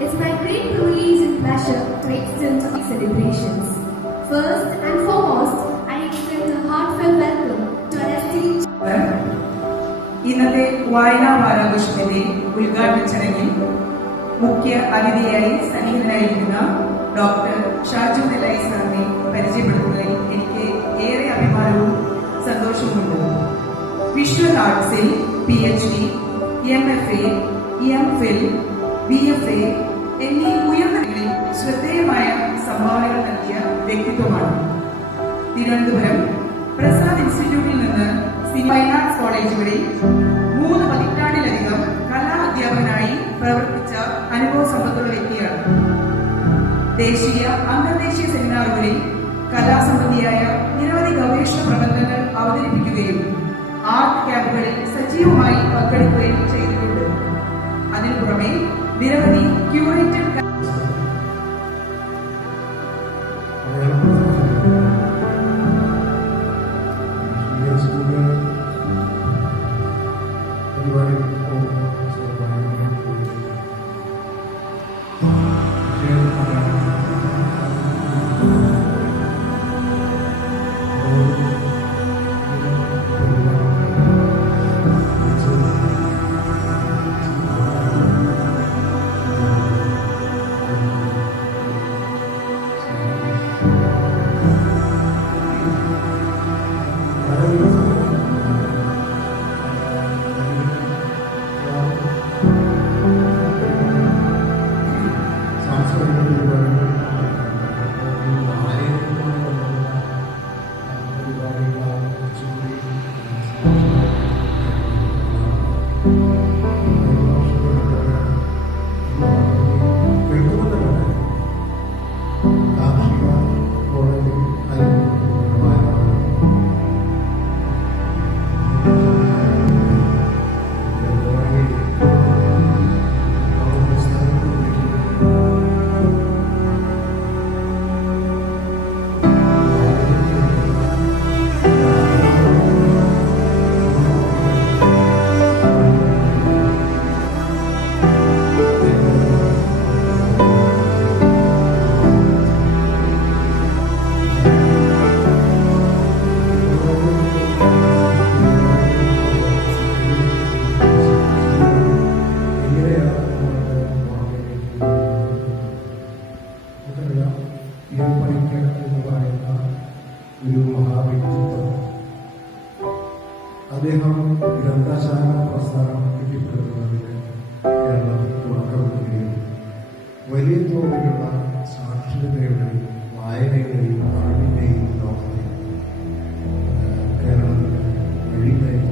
It's my great privilege and pleasure to extend our celebrations. First and foremost, I extend a heartfelt welcome to our esteemed ഇന്നത്തെ വായനാ വാരാഘോഷത്തിന്റെ ഉദ്ഘാടന ചടങ്ങിൽ മുഖ്യ അതിഥിയായി സന്നിഹിതനായിരിക്കുന്ന doctor Shaju നെല്ലായി സാറിനെ പരിചയപ്പെടുത്തുന്നതിൽ എനിക്ക് ഏറെ അഭിമാനവും സന്തോഷവുമുണ്ട്. വിഷ്വൽ ആർട്സിൽ PhD, MFA, MPhil, BFA എന്നീ ഉയർന്ന ശ്രദ്ധേയമായ സംഭാവനകൾ നൽകിയ വ്യക്തിത്വമാണ്. തിരുവനന്തപുരം പ്രസാദ് ഇൻസ്റ്റിറ്റ്യൂട്ടിൽ നിന്ന് ഫൈൻ ആർട്സ് കോളേജുകളിൽ 3 പതിറ്റാണ്ടിലധികം കലാ അധ്യാപകനായി പ്രവർത്തിച്ച അനുഭവ സമ്പത്തുള്ള വ്യക്തിയാണ്. ദേശീയ അന്തർദേശീയ സെമിനാറുകളിൽ കലാസംബന്ധിയായ നിരവധി ഗവേഷണ പ്രബന്ധങ്ങൾ അവതരിപ്പിക്കുകയും ആർട്ട് ക്യാമ്പുകളിൽ സജീവമായി പങ്കെടുക്കുകയും ചെയ്തിട്ടുണ്ട്. അതിനു പുറമെ നിരവധി ക്യൂറേറ്റഡ് ഒരു മഹാവ്യക്തിത്വം. അദ്ദേഹം ഗ്രന്ഥശാല പ്രസ്ഥാനം കെട്ടിപ്പടുക്കുന്നതിന് കേരളം തുടക്കമിടുകയും വലിയ തോതിലുള്ള സാക്ഷരതയുടെയും വായനയുടെയും അറിവിന്റെയും ലോകത്തെ കേരളത്തിന് വഴികയും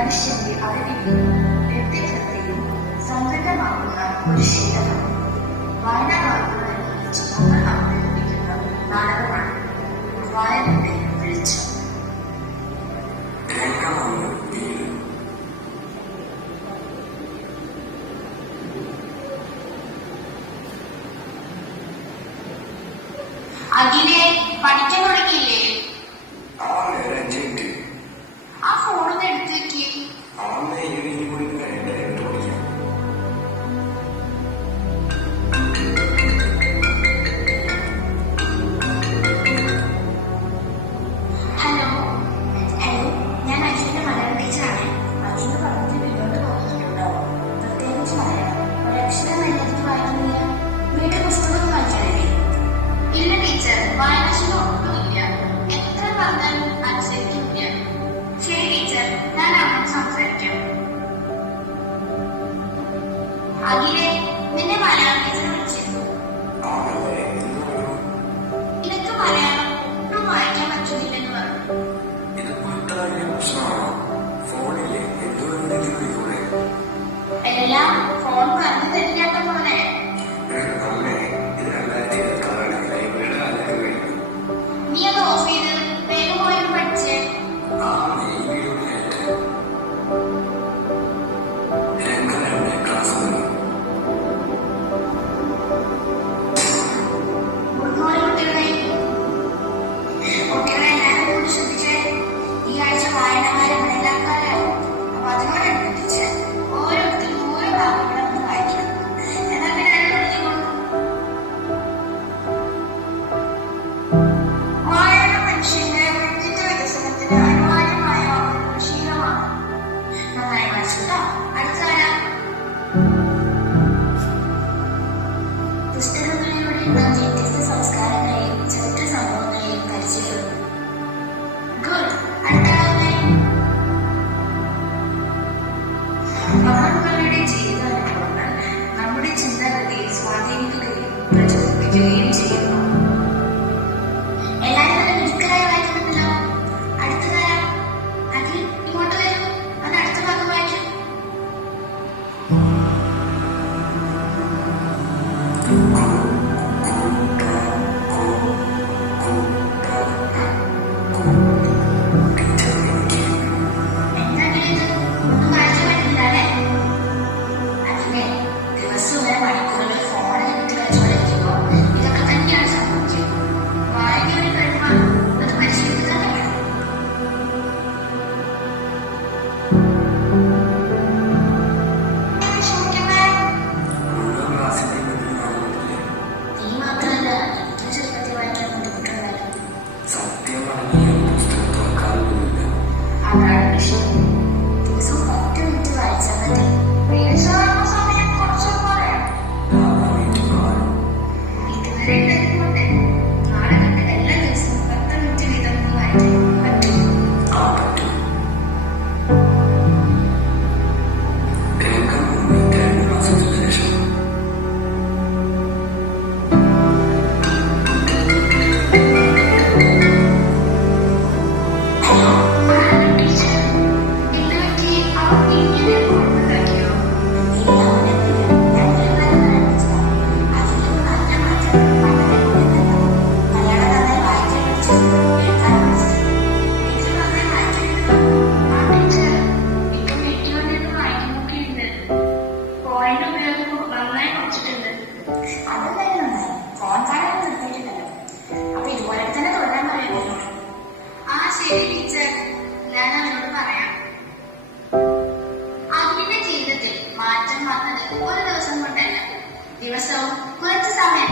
മനുഷ്യന്റെ അറിവിനെയും വ്യക്തിത്വത്തെയും സമ്പന്നമാക്കുന്ന ഒരു ശീലമാണ്. വായനാ വാക്കുകളനുസരിച്ച് നമ്മൾ അവതരിപ്പിക്കുന്ന നാടകമാണ് വായനയുടെ വെളിച്ചം. അതിനെ പഠിക്കാൻ തുടങ്ങിയില്ലേ? ആ ഫോണൊന്ന് എടുത്തു വെക്കി. ഹലോ ഞാൻ അച്ഛൻ്റെ മലയാളം ടീച്ചറാണ്. അച്ഛൻ്റെ പറഞ്ഞ് വീട്ടിലോട്ട് നോക്കിയിട്ടുണ്ടാവും. പ്രത്യേകിച്ച് മലയാളം ഒരക്ഷരം എഴുതി വായിക്കുന്നില്ല. വീട്ടിൽ പുസ്തകം വായിക്കാറില്ലേ? ഇല്ല ടീച്ചർ, വായനാശീലം ഒട്ടുമില്ല. എത്ര പറഞ്ഞാലും അനുസരിക്കില്ല. ശരി ടീച്ചർ, ഞാൻ അവനോട് സംസാരിക്കാം. അഖിലെ, നിന്നെ മലയാളം ടീച്ചർ വിളിച്ചിരുന്നു. നിനക്ക് മലയാളം ഒട്ടും വായിക്കാൻ പറ്റുന്നില്ലെന്ന് പറഞ്ഞു. എല്ലാം ഫോൺ പറഞ്ഞു തരില്ലാത്ത പോലെ. നീ അത് ഓഫ് ചെയ്ത് വേഗം പോയിരുന്നു പഠിച്ചേ. ഗുഡ് മോർണിംഗ് കുട്ടികളെ. കുട്ടികളെ എല്ലാവരും കൂടി ശ്രദ്ധിച്ചേ. ഈ ആഴ്ച വായനക്കാരും എല്ലാക്കാരായി. അപ്പൊ അതിനോടനുബന്ധിച്ച് ഓരോരുത്തരും ഓരോ ഭാഗങ്ങളൊന്ന് വായിക്കണം. എന്നാൽ പിന്നെ തുടങ്ങിക്കോളൂ. വായന മനുഷ്യന്റെ വ്യക്തിത്വ വികസനത്തിന് അനിവാര്യമായ ഒരു ശീലമാണ്. നന്നായി മനസ്സിലാക്കാം. അടുത്താരാ? പുസ്തകങ്ങളിലൂടെ നാം വ്യത്യസ്ത സംസ്കാരങ്ങളെയും ചരിത്ര സംഭവങ്ങളെയും പരിചയപ്പെടുന്നു. ഗുഡ്. അടുത്താളെ. മഹാന്മാരുടെ ജീവിതാനുഭവങ്ങൾ നമ്മുടെ ചിന്താഗതിയെ സ്വാധീനിക്കുകയും പ്രചോദിപ്പിക്കുകയും ചെയ്യുന്നു. എല്ലാവരും നല്ല മിടുക്കരായി വായിക്കുന്നുണ്ടല്ലോ. അടുത്തതാരാ? അതിൽ ഇങ്ങോട്ട് വരൂ. അത് അടുത്ത ഭാഗം വായിക്കും. എന്താണിത്? ഒന്നും വായിച്ചു പറ്റുന്നില്ല അല്ലേ? അതിനെ ദിവസവും മണിക്കൂറുകൾ ഫോണിൽ ഇട്ട് വെച്ചുകൊണ്ടിരിക്കുമ്പോൾ ഇതൊക്കെ തന്നെയാണ് സംഭവിക്കുക. വായന ഒരു കഴിവാണ്. അത് പരിശീലിക്കാൻ വേണം. വിഷമിക്കുന്നേ? നീ മാത്രമല്ല, എനിക്കും ചെറുപ്പത്തിൽ വായിക്കാൻ ബുദ്ധിമുട്ടുണ്ടായിരുന്നു. അതാണ് വിഷയം. ദിവസവും 10 മിനിറ്റ് വായിച്ചാൽ മതി. വീഴ്ച സമയം കുറച്ച് പറയാം. ഇതുവരെ ഉണ്ടായിരുന്നുണ്ട്. നാളെ തൊട്ട് എല്ലാ ദിവസവും 10 മിനിറ്റ് വീതം ഒന്ന് വായിക്കാൻ പറ്റും. ടീച്ചർ, എന്ത് പറ്റി? അവൻ ഇങ്ങനെ ഉണ്ടാക്കിയോ? ഇനി അവനെ അതിലും നല്ല മാറ്റം മലയാളം നന്നായി വായിക്കാൻ പഠിച്ചു. എഴുതാൻ പഠിച്ചു. വീട്ടിൽ നന്നായി വായിച്ചിരുന്നു. ആ ടീച്ചർ, ഇപ്പൊ വീട്ടിൽ വന്നിട്ട് വായിക്കുന്നൊക്കെ ഉണ്ട്. ഫോണിന്റെ ഉപയോഗം നന്നായി കുറച്ചിട്ടുണ്ട്. അതെന്തായാലും നന്നായി. ഫോൺ കാണാൻ നിർത്തിയിട്ടില്ലല്ലോ. അപ്പൊ ഇതുപോലെ തന്നെ തുടരാൻ പറയുമോ? ആ ശരി ടീച്ചർ, ഞാൻ അവനോട് പറയാം. അവന്റെ ജീവിതത്തിൽ മാറ്റം വന്നത് ഒരു ദിവസം കൊണ്ടല്ല. ദിവസവും കുറച്ച് സമയം